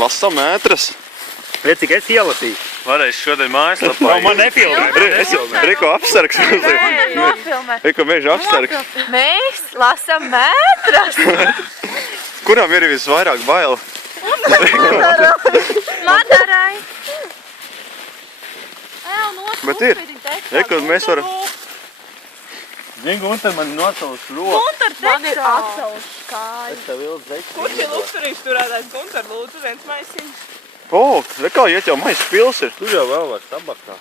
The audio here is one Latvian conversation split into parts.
Lasam mētras. Redz, cik es ielasīju. Varēs šodien mājaslapā. Nav man nefilmē. Riko apsargs. Riko meža apsargs. Mēs lasam mētras. Kuram ir visvairāk baila? Madarai. Bet ir. Riko, mēs varam... Zini, Gunter, man nosauc roku. Gunter, man ir atsauš kāju. Es tev ilgi zeķi. Kurš ir lukturīgs turētājs? Gunter, lūdzu, viens maisiņš. O, rekā, iet jau maisa pils ir. Tur jau vēl var sabakā.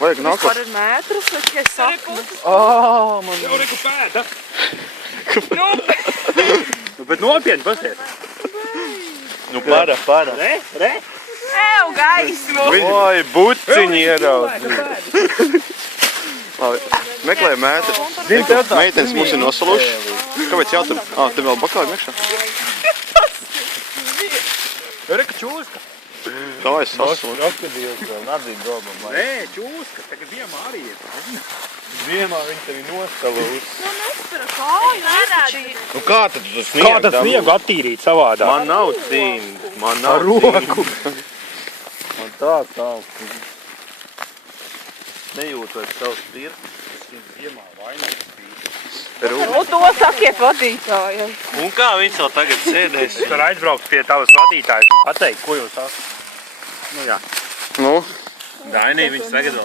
Vajag nākot. Vispār ir mētras, vai tikai saknes? Man... Jau reku pēda. Bet nopietni, pasiet. Nu, para. Re? Ew, gaismu! Oi, buciņi ieraud. Meklē mētri. Meitenes mums ir nosaluši. Kāpēc jātur? Te vēl bakāli mekšā. Reku čūska. Tā es sasulu. Krokodils vēl nadīt domam. Nē, čūska. Tagad ziemā arī ir. Ziemā viņi tevi nostalūs. Nu, Nu kā tad tu sniegu? Kā tas sniegu attīrīt savādā? Man nav cīņa. Man nav roku. Man tā. Nejūtu vairs savus pirktus. Ziemā vainīgi. Nu, to sakiet vadītājai. Un kā viņš vēl tagad sēdēs? Es varu aizbraukt pie tavas vadītājas un pateikt, ko jūs esat. Nu jā. Nu, Dainī, viņš tagad vēl